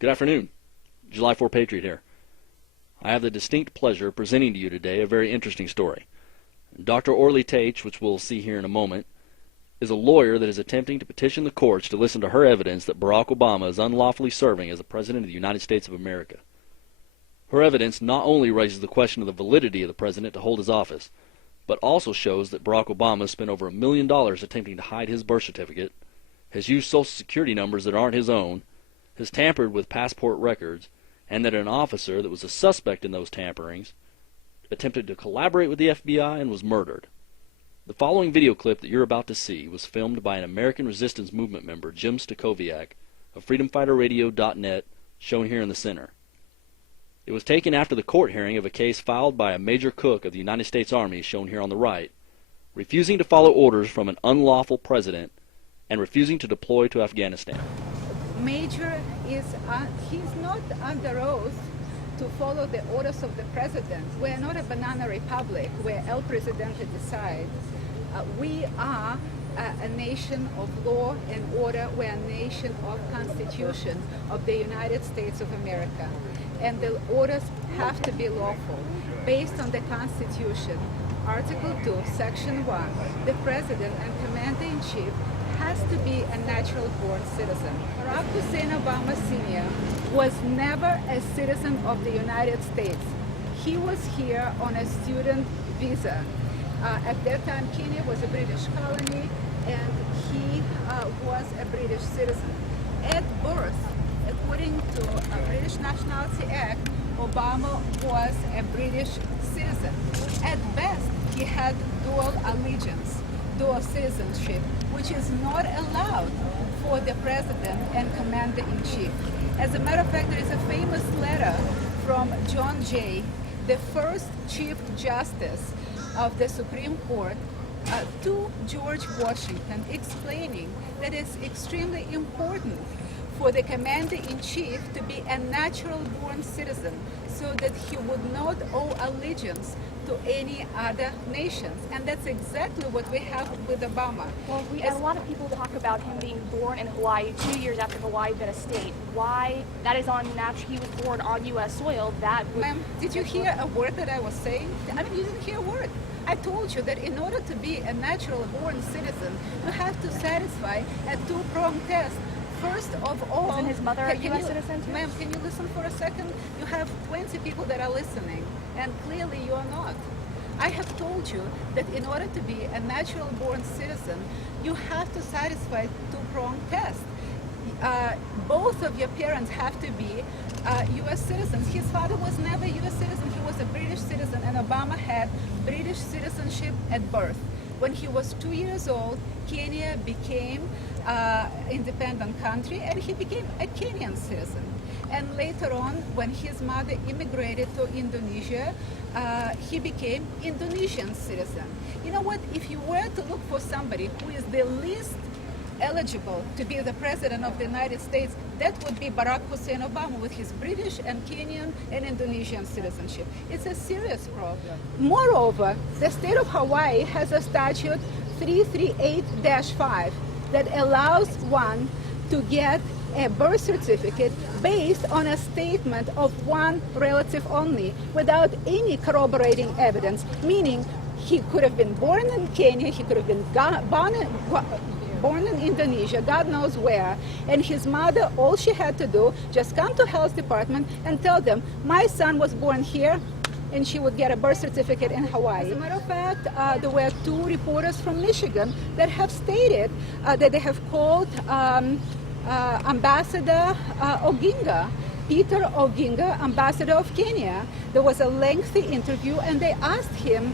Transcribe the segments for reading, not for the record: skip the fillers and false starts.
Good afternoon. July4Patriot here. I have the distinct pleasure of presenting to you today a very interesting story. Dr. Orly Taitz, which we'll see here in a moment, is a lawyer that is attempting to petition the courts to listen to her evidence that Barack Obama is unlawfully serving as the President of the United States of America. Her evidence not only raises the question of the validity of the President to hold his office, but also shows that Barack Obama spent over $1 million attempting to hide his birth certificate, has used Social Security numbers that aren't his own, has tampered with passport records, and that an officer that was a suspect in those tamperings attempted to collaborate with the FBI and was murdered. The following video clip that you're about to see was filmed by an American Resistance Movement member, Jim Stacoviak, of freedomfighterradio.net, shown here in the center. It was taken after the court hearing of a case filed by a Major Cook of the United States Army, shown here on the right, refusing to follow orders from an unlawful president and refusing to deploy to Afghanistan. Major is, he's not under oath to follow the orders of the president. We're not a banana republic where El Presidente decides. We are a nation of law and order. We're a nation of Constitution of the United States of America. And the orders have to be lawful. Based on the Constitution, Article 2, Section 1, the President and Commander-in-Chief has to be a natural-born citizen. Barack Hussein Obama Sr. was never a citizen of the United States. He was here on a student visa. At that time, Kenya was a British colony, and he was a British citizen. At birth, according to a British Nationality Act, Obama was a British citizen. At best, he had dual allegiance, dual citizenship, which is not allowed for the president and commander-in-chief. As a matter of fact, there is a famous letter from John Jay, the first Chief Justice of the Supreme Court, to George Washington, explaining that it's extremely important for the commander-in-chief to be a natural-born citizen so that he would not owe allegiance to any other nations. And that's exactly what we have with Obama. Well, a lot of people talk about him being born in Hawaii 2 years after Hawaii had been a state. Why? That is on natural. He was born on U.S. soil. That would... Ma'am, did you hear a word that I was saying? I mean, you didn't hear a word. I told you that in order to be a natural-born citizen, you have to satisfy a two-pronged test. First of all, isn't his mother a U.S. citizen too? Ma'am, can you listen for a second? You have 20 people that are listening, and clearly you are not. I have told you that in order to be a natural-born citizen, you have to satisfy two-pronged test. Both of your parents have to be U.S. citizens. His father was never a U.S. citizen. He was a British citizen, and Obama had British citizenship at birth. When he was 2 years old, Kenya became independent country, and he became a Kenyan citizen. And later on, when his mother immigrated to Indonesia, he became Indonesian citizen. You know what? If you were to look for somebody who is the least eligible to be the president of the United States, that would be Barack Hussein Obama with his British and Kenyan and Indonesian citizenship. It's a serious problem. Moreover, the state of Hawaii has a statute 338-5 that allows one to get a birth certificate based on a statement of one relative only, without any corroborating evidence, meaning he could have been born in Kenya, he could have been born in Indonesia, God knows where, and his mother, all she had to do, just come to health department and tell them, my son was born here, and she would get a birth certificate in Hawaii. As a matter of fact, there were 2 reporters from Michigan that have stated that they have called Ambassador Oginga, Peter Oginga, ambassador of Kenya. There was a lengthy interview, and they asked him,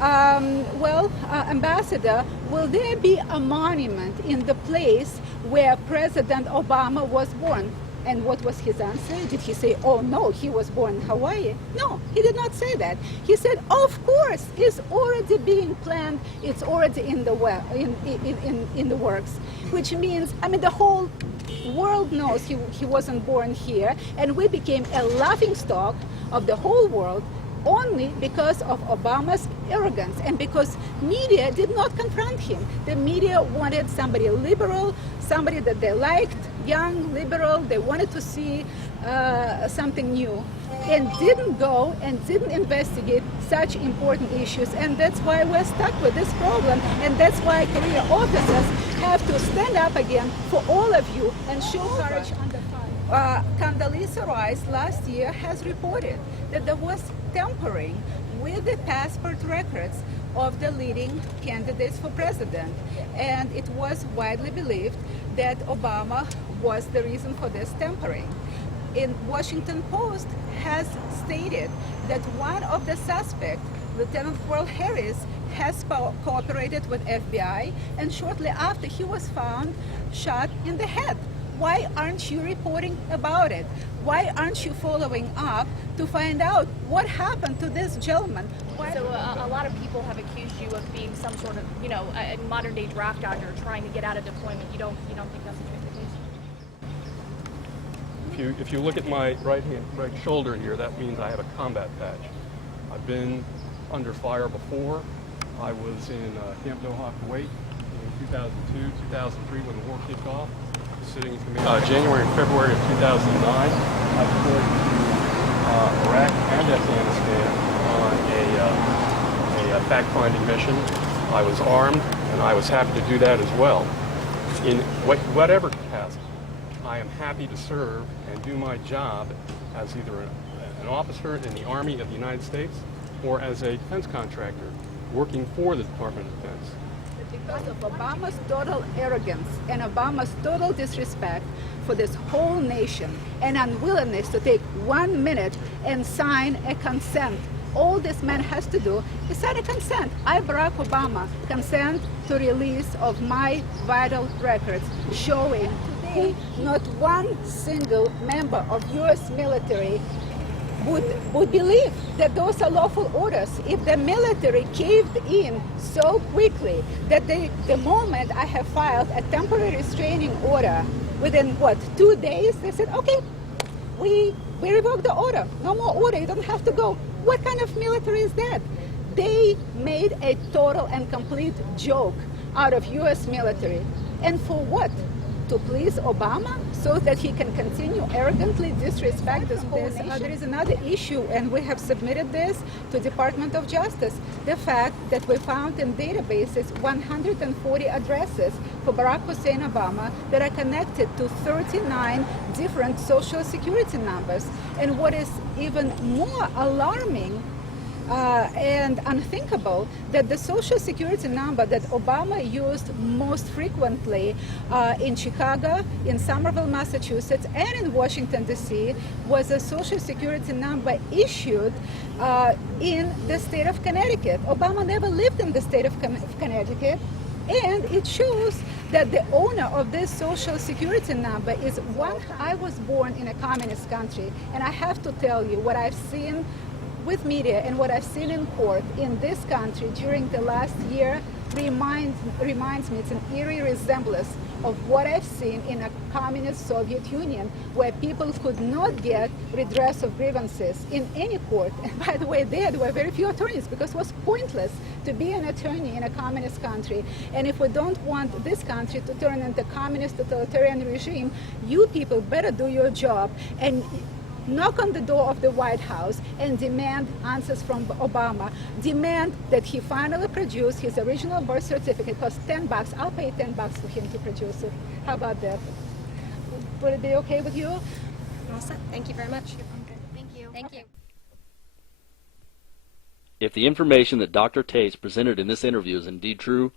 Ambassador, will there be a monument in the place where President Obama was born? And what was his answer? Did he say, oh no, he was born in Hawaii? No, he did not say that. He said, of course, it's already being planned, it's already in the works. Which means, I mean, the whole world knows he wasn't born here, and we became a laughingstock of the whole world only because of Obama's arrogance and because media did not confront him. The media wanted somebody liberal, somebody that they liked, young, liberal. They wanted to see something new, and didn't go and didn't investigate such important issues. And that's why we're stuck with this problem, and that's why career officers have to stand up again for all of you and show courage under fire. Condoleezza Rice last year has reported that there was tampering with the passport records of the leading candidates for president, and it was widely believed that Obama was the reason for this tampering. In Washington Post has stated that one of the suspects, Lieutenant Colonel Harris, has cooperated with FBI, and shortly after he was found shot in the head. Why aren't you reporting about it? Why aren't you following up to find out what happened to this gentleman? So a lot of people have accused you of being some sort of, a modern-day draft dodger trying to get out of deployment. You don't think that's the case? If you look at my right shoulder here, that means I have a combat patch. I've been under fire before. I was in Camp Doha, Kuwait in 2002, 2003 when the war kicked off. Sitting in command. January and February of 2009, I deployed to Iraq and Afghanistan on a fact-finding mission. I was armed, and I was happy to do that as well. In whatever capacity, I am happy to serve and do my job as either an officer in the Army of the United States or as a defense contractor working for the Department of Defense. Because of Obama's total arrogance and Obama's total disrespect for this whole nation and unwillingness to take 1 minute and sign a consent. All this man has to do is sign a consent. I, Barack Obama, consent to release of my vital records showing today not one single member of U.S. military would believe that those are lawful orders. If the military caved in so quickly that the moment I have filed a temporary restraining order, within 2 days, they said, okay, we revoke the order. No more order, you don't have to go. What kind of military is that? They made a total and complete joke out of U.S. military. And for what? To please Obama so that he can continue arrogantly disrespect this whole nation. There is another issue, and we have submitted this to Department of Justice. The fact that we found in databases 140 addresses for Barack Hussein Obama that are connected to 39 different social security numbers. And what is even more alarming and unthinkable, that the social security number that Obama used most frequently in Chicago, in Somerville, Massachusetts, and in Washington, D.C. was a social security number issued in the state of Connecticut. Obama never lived in the state of Connecticut, and it shows that the owner of this social security number is one. I was born in a communist country, and I have to tell you what I've seen with media and what I've seen in court in this country during the last year reminds me, it's an eerie resemblance of what I've seen in a communist Soviet Union, where people could not get redress of grievances in any court. And by the way, there were very few attorneys because it was pointless to be an attorney in a communist country. And if we don't want this country to turn into a communist totalitarian regime, you people better do your job and knock on the door of the White House and demand answers from Obama. Demand that he finally produce his original birth certificate. It costs $10. I'll pay $10 for him to produce it. How about that? Would it be okay with you? All set. Thank you very much. Thank you. Thank you. If the information that Dr. Taitz presented in this interview is indeed true,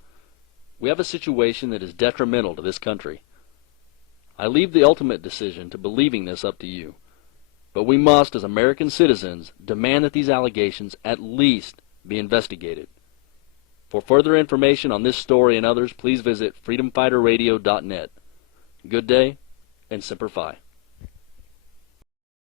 we have a situation that is detrimental to this country. I leave the ultimate decision to believing this up to you. But we must, as American citizens, demand that these allegations at least be investigated. For further information on this story and others, please visit freedomfighterradio.net. Good day, and Semper Fi.